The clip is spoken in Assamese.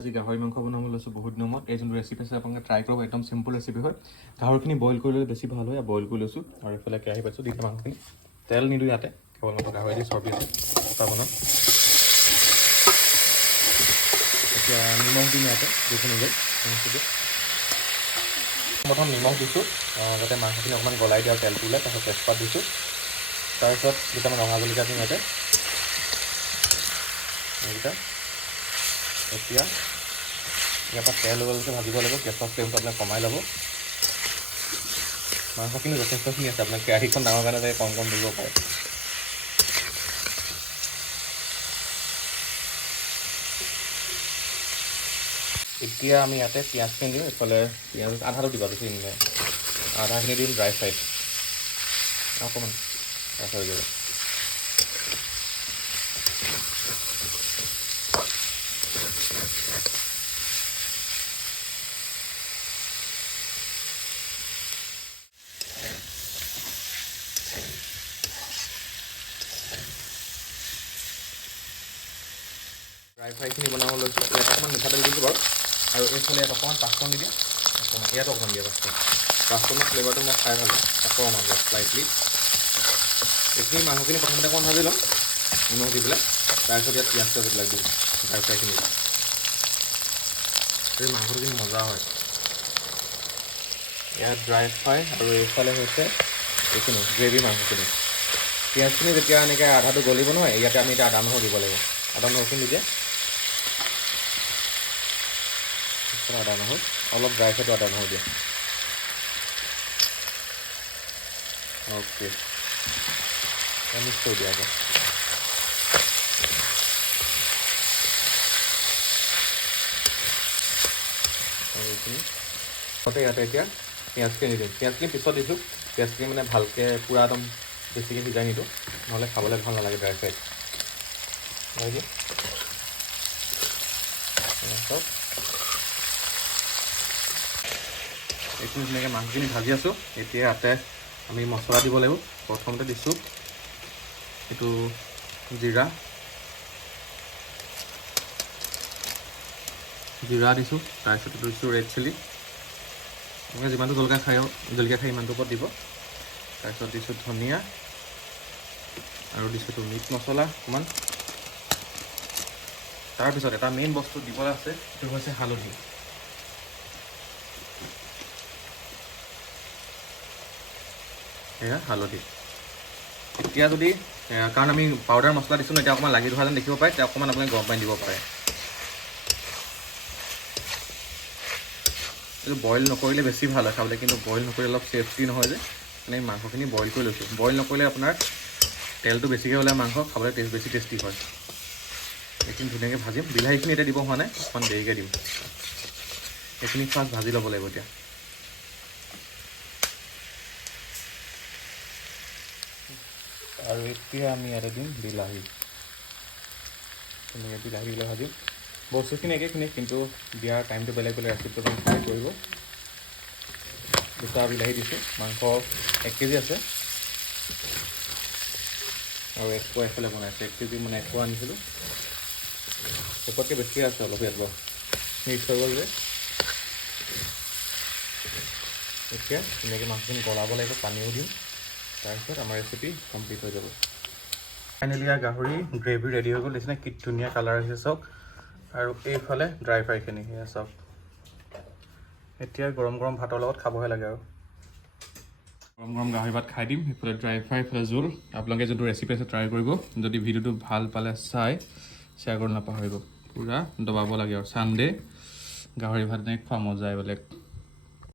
আজি গাহৰি মাংস বনাব লৈছোঁ বহুত দিনৰ মূৰত। এই যোনটো ৰেচিপি আছে আপোনালোকে ট্ৰাই কৰিব, একদম চিম্পল ৰেচিপি হয়। গাহৰিখিনি বইল কৰি ল'লে বেছি ভাল হয়। বইল কৰি লৈছোঁ আৰু এইফালে কেৰাহী পাতিছোঁ, দি মাংসখিনি তেল নিদিওঁ ইয়াতে, কেৱল মাংস গাহৰি দি চৰ্বি আছে এটা বনাম। এতিয়া নিমখ দিম ইয়াতে দুখন লৈ প্ৰথম নিমখ দিছোঁ যাতে মাংসখিনি অকণমান গলাই দিওঁ, তেলটো ওলাই। তাৰপিছত তেজপাত দিছোঁ, তাৰপিছত দুটামান ৰঙা জলকীয়া দিম ইয়াতে এইকেইটা। এতিয়া ইয়াৰ পৰা তেল ওলালৈকে ভাজিব লাগিব। গেছৰ ফ্লেমটো আপোনাক কমাই ল'ব। মাংসখিনি যথেষ্টখিনি আছে, আপোনাৰ কেৰাহীখন ডাঙৰ কাৰণে তাকে কম দিব পাৰে। এতিয়া আমি ইয়াতে পিঁয়াজখিনি দিম। এইফালে পিঁয়াজ আধাটো দিবা, বেছি নিদিওঁ, আধাখিনি দিম ড্ৰাই ফ্ৰাইড অকণমান হৈ যাব। ড্ৰাই ফ্ৰাইখিনি বনাব লৈছোঁ। ইয়াত অকণমান মিঠাতেল দিছোঁ বাৰু, আৰু এইফালে ইয়াত অকণমান পাঁচফোৰণ দি দিম। ইয়াত অকণমান দিয়া পাঁচফোৰণৰ ফ্লেভাৰটো মই খাই ভাল পাওঁ। অকণমান জাষ্ট স্লাইটলি এইখিনি মাংসখিনি প্ৰথমতে অকণমান ভাজি ল'ম নিমখ দি পেলাই। তাৰপিছত ইয়াত পিঁয়াজ চিয়াজবিলাক দিম ড্ৰাই ফ্ৰাইখিনি। এই মাংসটো কিন্তু মজা হয়। ইয়াত ড্ৰাই ফ্ৰাই আৰু এইফালে হৈছে এইখিনি গ্ৰেভি মাংসখিনি। পিঁয়াজখিনি যেতিয়া এনেকৈ আধাটো গলিব নহয়, ইয়াতে আমি এতিয়া আদা নহৰু দিব লাগিব। আদা নহৰুখিনি দিয়ে, আদা নহৰু অলপ ড্ৰাই ফ্ৰাইটো আদা নহৰু দিয়ে। অ'কে, মিক্স কৰি দিয়া আকৌ। আৰু এইখিনি ইয়াতে এতিয়া পিঁয়াজখিনি দিম। পিঁয়াজখিনি পিছত দিছোঁ। পিঁয়াজখিনি মানে ভালকৈ পূৰা একদম বেছিকৈ সিজাই নিদিওঁ, নহ'লে খাবলৈ ভাল নালাগে ড্ৰাই ফ্ৰাই। এইখিনি ধুনীয়াকৈ মাংসখিনি ভাজি আছোঁ। এতিয়া ইয়াতে আমি মছলা দিব লাগিব। প্ৰথমতে দিছোঁ এইটো জিৰা দিছোঁ, তাৰপিছত দিছোঁ ৰেড চিলি। আপোনালোকে যিমানটো জলকীয়া খায় ইমানটোৰ ওপৰত দিব। তাৰপিছত দিছোঁ ধনিয়া আৰু দিছোঁ মিট মছলা অকণমান। তাৰপিছত এটা মেইন বস্তু দিবলৈ আছে, সেইটো হৈছে হালধি। এয়া হালধি। এতিয়া যদি কাৰণ আমি পাউডাৰ মছলা দিছোঁ ন, এতিয়া অকণমান লাগি ধৰা যেন দেখিব পাৰে, তেতিয়া অকণমান আপুনি গৰম পানী দিব পাৰে। এইটো বইল নকৰিলে বেছি ভাল হয় খাবলৈ, কিন্তু বইল নকৰিলে অলপ চেফটি নহয় যে, মানে মাংসখিনি বইল কৰি লৈছোঁ। বইল নকৰিলে আপোনাৰ তেলটো বেছিকৈ ওলাই, মাংস খাবলৈ বেছি টেষ্টি হয়। এইখিনি ধুনীয়াকৈ ভাজিম। বিলাহীখিনি এতিয়া দিব হোৱা নাই, অকণমান দেৰিকৈ দিম। এইখিনি ফাৰ্ষ্ট ভাজি ল'ব লাগিব এতিয়া। আৰু এতিয়া আমি ইয়াতে দিম বিলাহী। ধুনীয়াকৈ বিলাহী দিলে ভাজিম। বস্তুখিনি একেখিনি, কিন্তু দিয়াৰ টাইমটো বেলেগ বেলেগ, ৰেচিপিটো আপুনি ট্ৰাই কৰিব। দুটা বিলাহী দিছোঁ। মাংস 1 কেজি আছে আৰু এক্সট্ৰা এইফালে বনাইছোঁ। 1 কেজি মানে এক্সট্ৰা আনিছিলোঁ, এপতকৈ বেছিয়ে আছে অলপ। ইয়াত বাৰু মিক্স হৈ গ'ল যে। এতিয়া ধুনীয়াকৈ মাংসখিনি গলাব লাগিব, পানীও দিম। তাৰপিছত আমাৰ ৰেচিপি কমপ্লিট হৈ যাব। ফাইনেলি গাহৰি গ্ৰেভি ৰেডি হৈ গ'ল। নিচিনা কি ধুনীয়া কালাৰ আহিছে চাওক। আৰু এইফালে ড্ৰাই ফ্ৰাইখিনি সেয়া চাওক। এতিয়া গৰম গৰম ভাতৰ লগত খাবহে লাগে আৰু। গৰম গৰম গাহৰি ভাত খাই দিম। এইফালে ড্ৰাই ফ্ৰাই, এইফালে জোল। আপোনালোকে যোনটো ৰেচিপি আছে ট্ৰাই কৰিব। যদি ভিডিঅ'টো ভাল পালে শ্বেয়াৰ কৰিব নাপাহৰিব। পূৰা দবাব লাগে আৰু। ছানডে গাহৰি ভাত খোৱা মজাই বেলেগ।